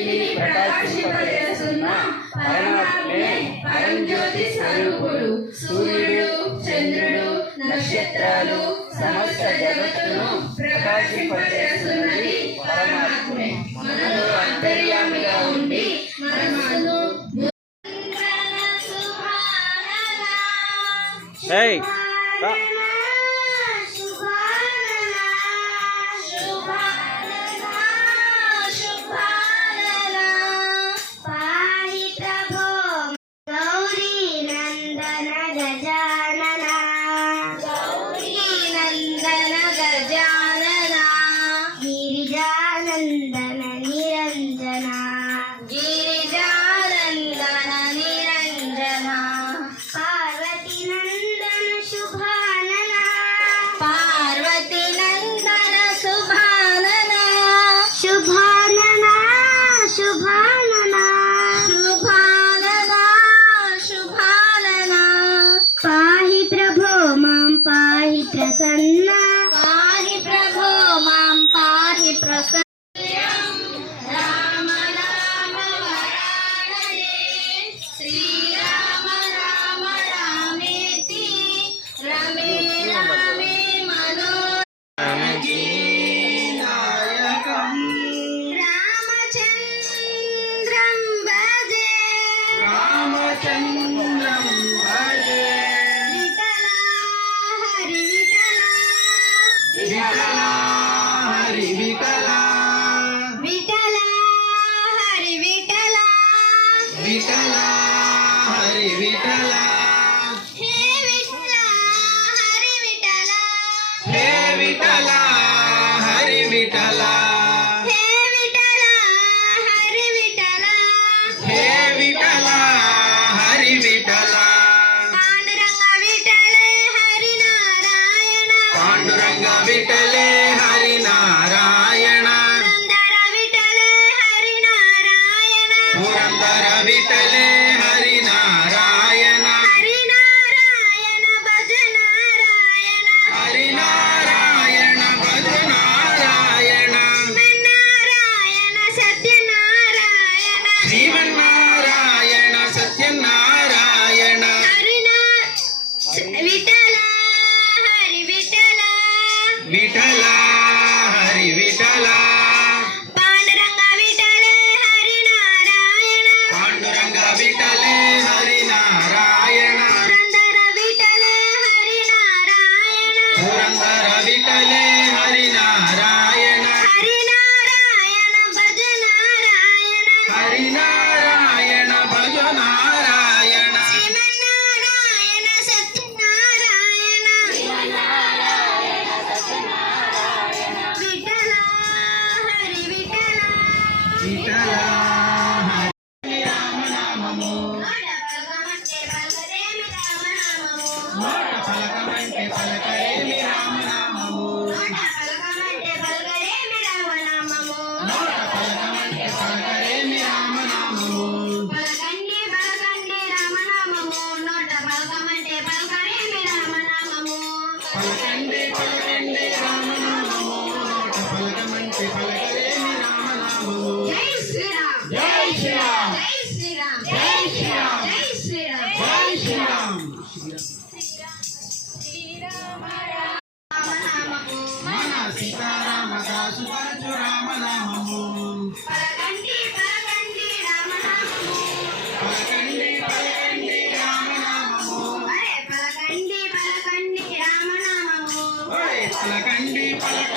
సృష్టిని ప్రకాశింపజేస్తున్న పరమాత్మే పరంజ్యోతి స్వరూపుడు. సూర్యుడు, చంద్రుడు, నక్షత్రాలు, సమస్త జగత్తును ప్రకాశింపజేస్తున్నది పరమాత్మే. మనలో అంతర్యామిగా ఉండి మనను प्रसन्न पाहि प्रभो मां पाहि प्रसन्न राम राम वरानने श्री राम राम रामेति रमे रामे मनोरमजीनायकं रामचन्द्रं भजे रामचन्द्रं भजे विठला हरि विठला विठला हरि विठला विठला हरि विठला हे विठला हरि विठला हे विठला हरि विठला हे विठला हरि विठला हे विठला हरि विठला पांडुरंग विठले हरि नारायण पुरंदर विठले हरि नारायण हरि नारायण भज नारायण हरि नारायण भज नारायण नारायण सत्यनारायण श्रीमन्नारायण सत्यनारायण विठला हरि विठला विठला हरि विठला पांडुरंग विठले हरि नारायण पांडुरंग विठले हरि नारायण पुरंदर विठले हरि नारायण पुरंदर विठले हरि नारायण हरि नारायण भज नारायण हरि नारायण भज नारायण श्रीमन्नारायण सत्यनारायण विठला हरि विठला विठला हरि राम नाममो नोट पलकमंटे पलकरे मी राम नाममो नोट पलकमंटे पलकरे मी राम नाममो नोट पलकमंटे पलकरे मी राम नाममो नोट पलकमंटे पलकरे मी राम नाममो पलकंडी पलकंडी राम नाममो नोट पलकमंटे पलकरे मी राम नाममो पलकंडे पलकंडे राम नाममो नोट पलकमंटे पलकरे मी राम नाममो जय श्री राम जय श्री राम जय श्री राम जय श्री राम जय श्री राम जय श्री राम राम नाममो మన సీతారామ దాసు రామ నామము